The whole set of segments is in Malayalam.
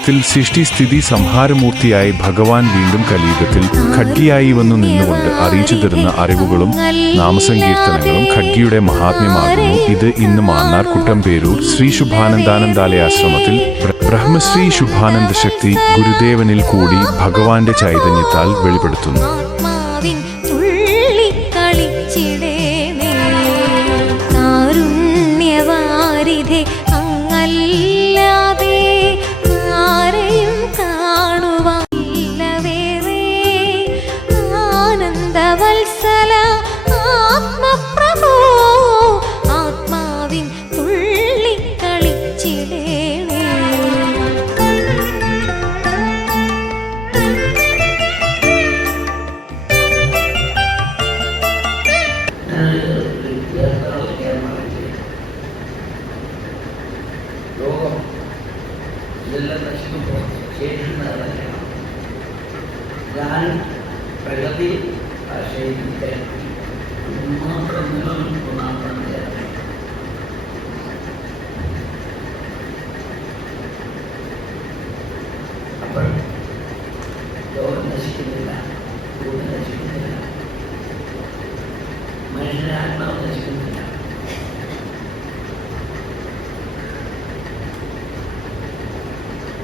കലീഗത്തിൽ സൃഷ്ടിസ്ഥിതി സംഹാരമൂർത്തിയായി ഭഗവാൻ വീണ്ടും കലിയുഗത്തിൽ ഖഡ്ഗിയായി വന്നു നിന്നുകൊണ്ട് അറിയിച്ചു തരുന്ന അറിവുകളും നാമസങ്കീർത്തനങ്ങളും ഖഡ്ഗിയുടെ മഹാത്മ്യമാകുന്നു. ഇത് ഇന്ന് മാന്നാർ കുട്ടമ്പേരൂർ ശ്രീ ശുഭാനന്ദാനന്ദാലയാശ്രമത്തിൽ ബ്ര- ബ്രഹ്മശ്രീ ശുഭാനന്ദ ശക്തി ഗുരുദേവനിൽ കൂടി ഭഗവാന്റെ ചൈതന്യത്താൽ വെളിപ്പെടുത്തുന്നു.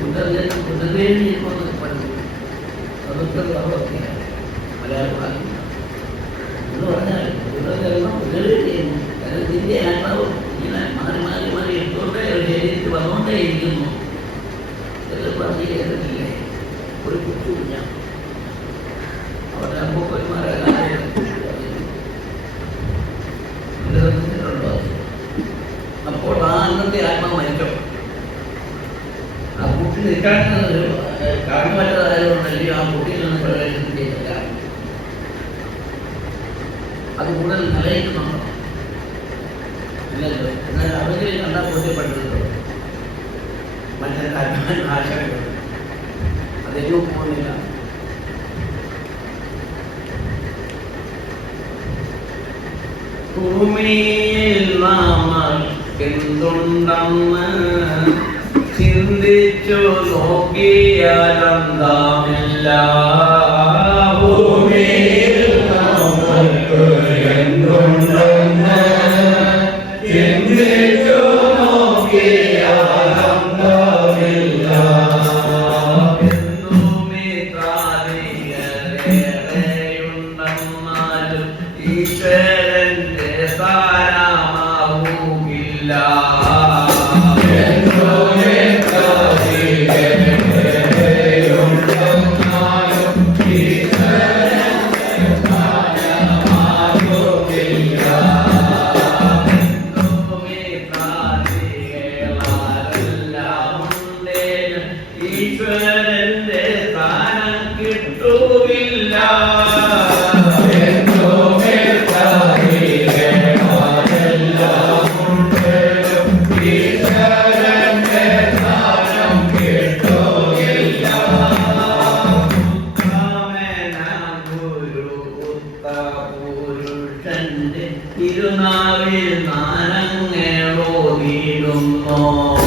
ഉദരവേദന ഉദരവേദനയെന്ന് പറഞ്ഞു അതൊക്കെ അവസ്ഥയാണ് മലയാളം എന്ന് പറഞ്ഞാൽ ഉദരവേദന ഉദരവേദനയെന്ന് കാരണം ഇതിൻ്റെ ആത്മാവ് ഇങ്ങനെ മാറി മാറി മാറി എടുത്തോണ്ടേ ഒരു ശരീരത്തിൽ വന്നുകൊണ്ടേ ഇരിക്കുന്നു ഇതൊക്കെ പറഞ്ഞ് കേട്ടിട്ടില്ലേ ഒരു കുറ്റു കുഞ്ഞ അവിടെ അമ്മൂപ്പന്മാരെ ശ്രദ്ധിച്ചിട്ടുണ്ടോ ആത്മാവിന് ആശയങ്ങൾ അതെങ്ങും പോകുന്നില്ല ഭൂമിയിൽ നാം എന്തുണ്ടെന്ന് ചിന്തിച്ചു നോക്കിയാലെന്താമില്ല. الله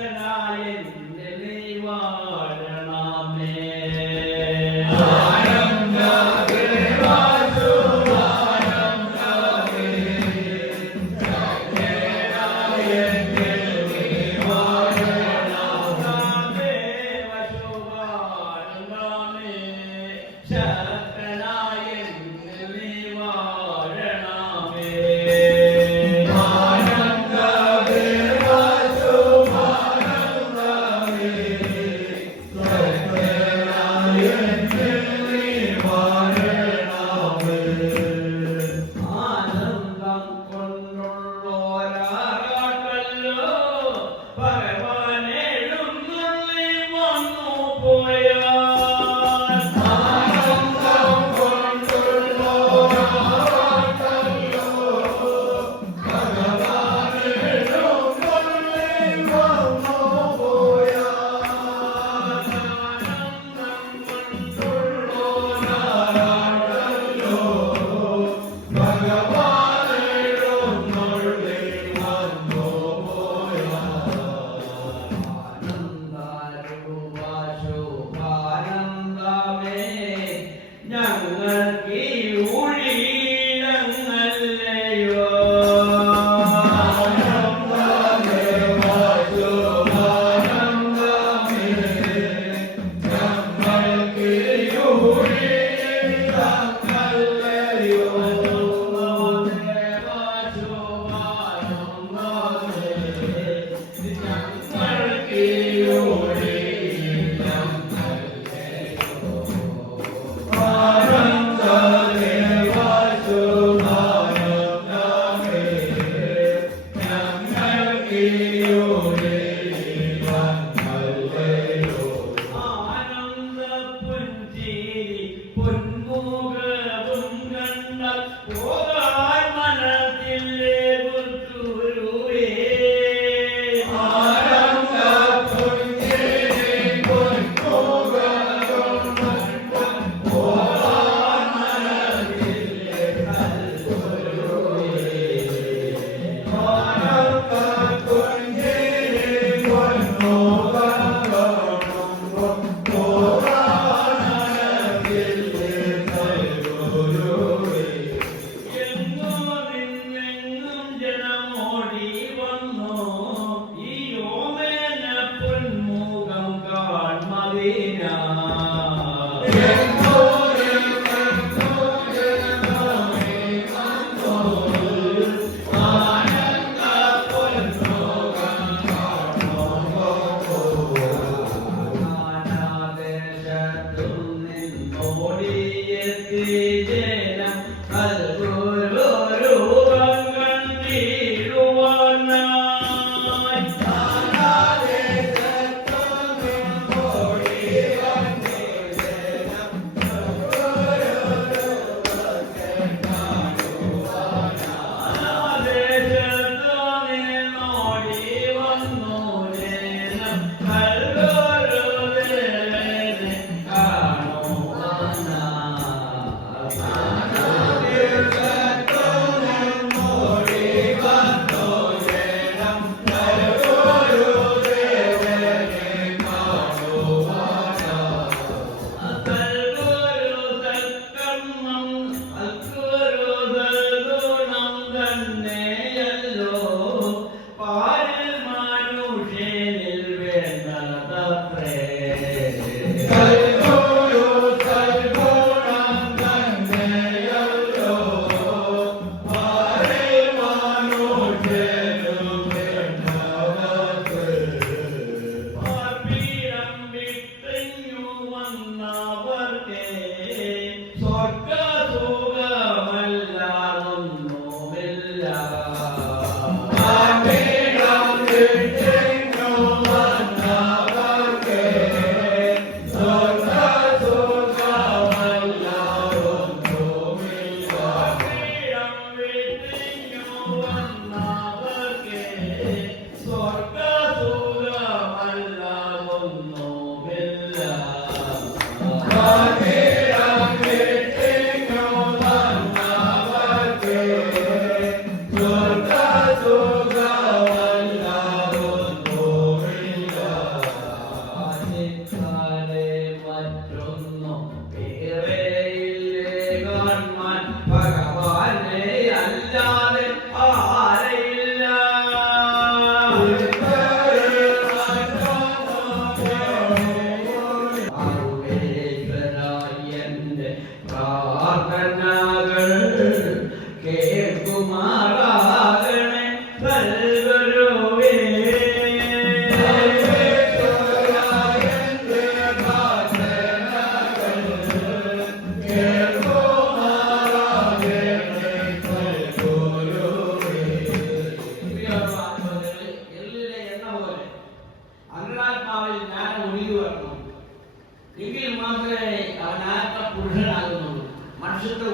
கண்டனாயன்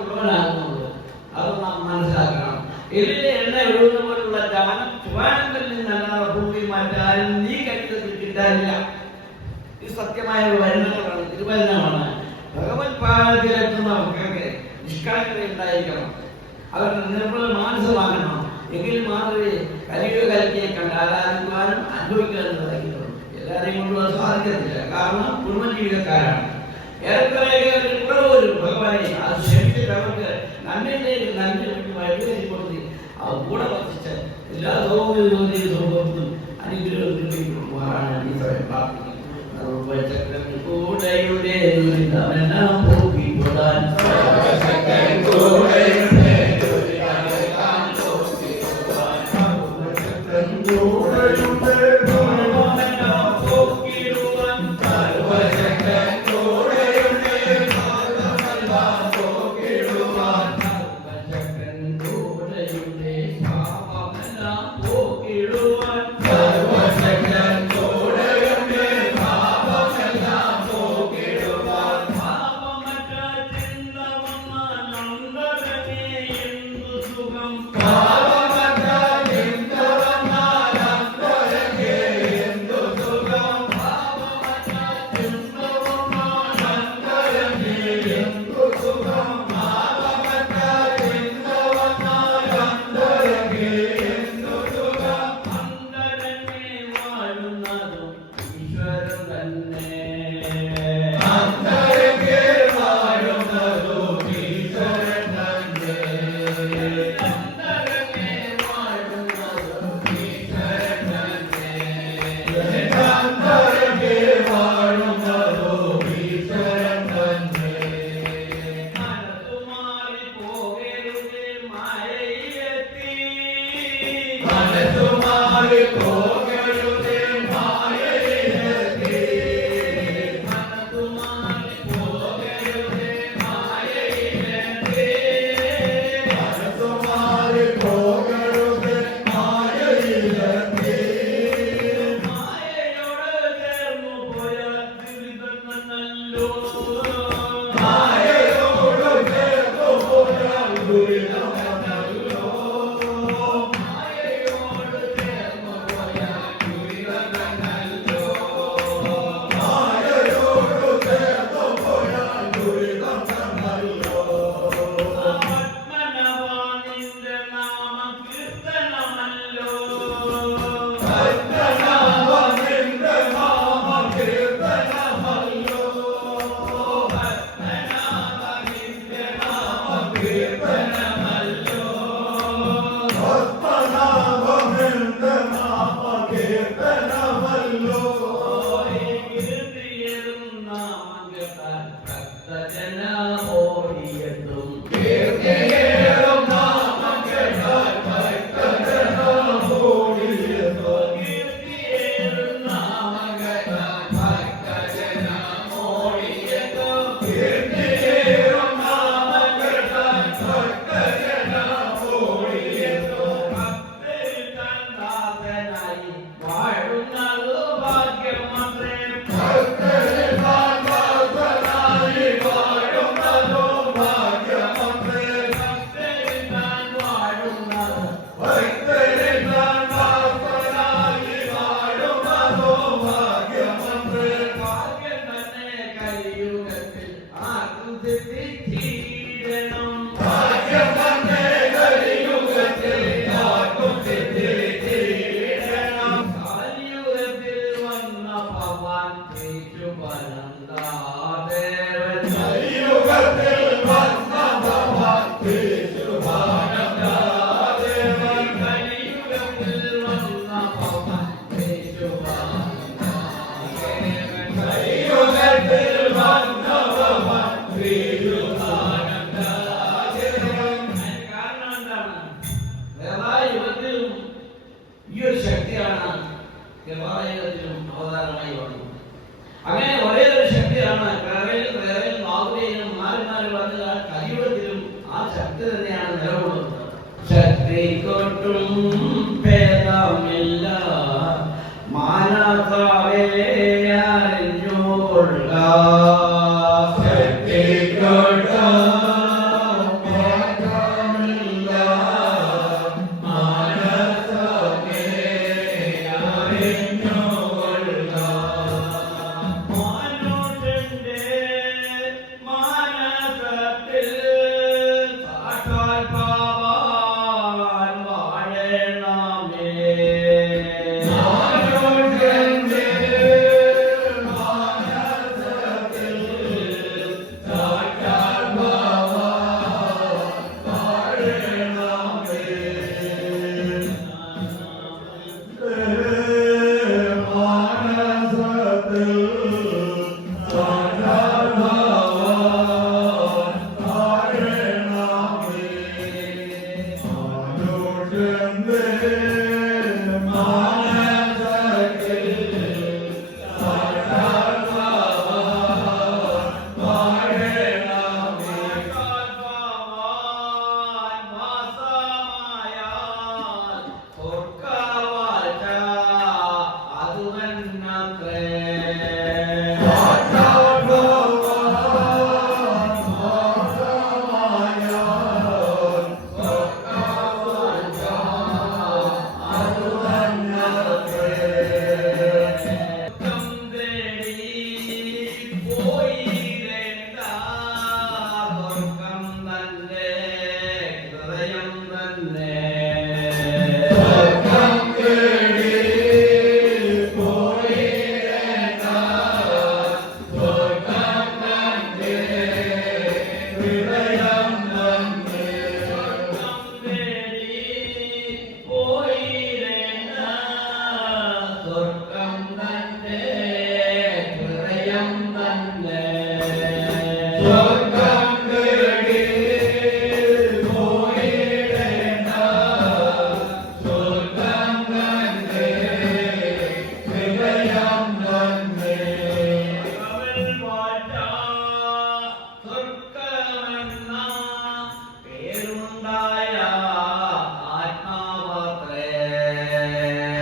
മനുഷ്യന്റെ ഉള്ളവനാകുന്നുള്ളൂ അത് നാം മനസ്സിലാക്കണം. ഇതിന്റെ എണ്ണ ഒഴുകുന്ന പോലുള്ള ദാനം ശിവാനന്ദനിൽ നിന്നല്ലാതെ ഭൂമി മറ്റാരും നീ കരുതത്തിൽ കിട്ടാനില്ല. ഇത് സത്യമായ ഒരു വരുന്നതാണ് തിരുവരുന്നമാണ് ഭഗവത് പാദത്തിലെത്തുന്ന മക്കൾക്ക് നിഷ്കളങ്കത ഉണ്ടായിരിക്കണം. അവരുടെ നിർമ്മല മാനസമാകണം എങ്കിൽ മാത്രമേ കലിയുഗ കലക്കിയെ കണ്ട് ആരാധിക്കുവാനും അനുഭവിക്കാനും സാധിക്കുള്ളൂ എല്ലാവരെയും കൊണ്ടുപോകാൻ സാധിക്കത്തില്ല. കാരണം കുടുംബ ജീവിതക്കാരാണ് ഏറെക്കുറെ കുറവ് വരും ഭഗവാനെ അത് ക്ഷമിച്ചിട്ട് അവർക്ക് നന്മയിലേക്ക് നന്മ വഴിവെച്ച് കൊടുത്ത് അവർ കൂടെ വർദ്ധിച്ച് എല്ലാ സൗകര്യവും സൗകര്യത്തിനും അനുഗ്രഹത്തിനും ഈ സമയം പ്രാർത്ഥിക്കുന്നു കൂടെയുടെ ദുരിതമെല്ലാം പോക്കിക്കൊള്ളാൻ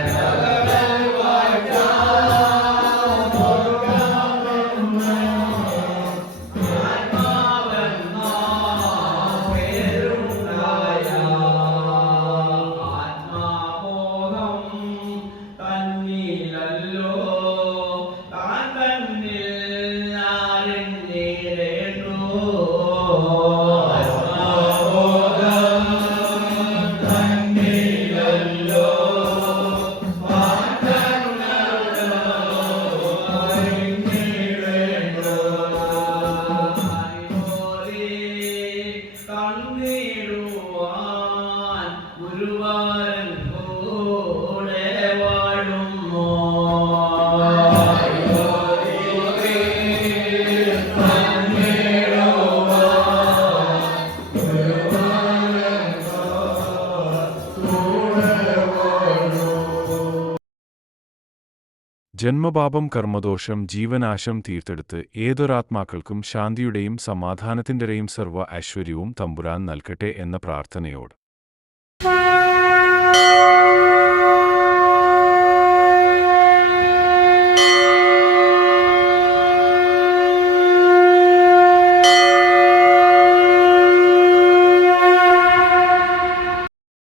Amen. ജന്മപാപം കർമ്മദോഷം ജീവനാശം തീർത്തെടുത്ത് ഏതൊരാത്മാക്കൾക്കും ശാന്തിയുടെയും സമാധാനത്തിന്റെയും സർവ ഐശ്വര്യവും തമ്പുരാൻ നൽകട്ടെ എന്ന പ്രാർത്ഥനയോട്.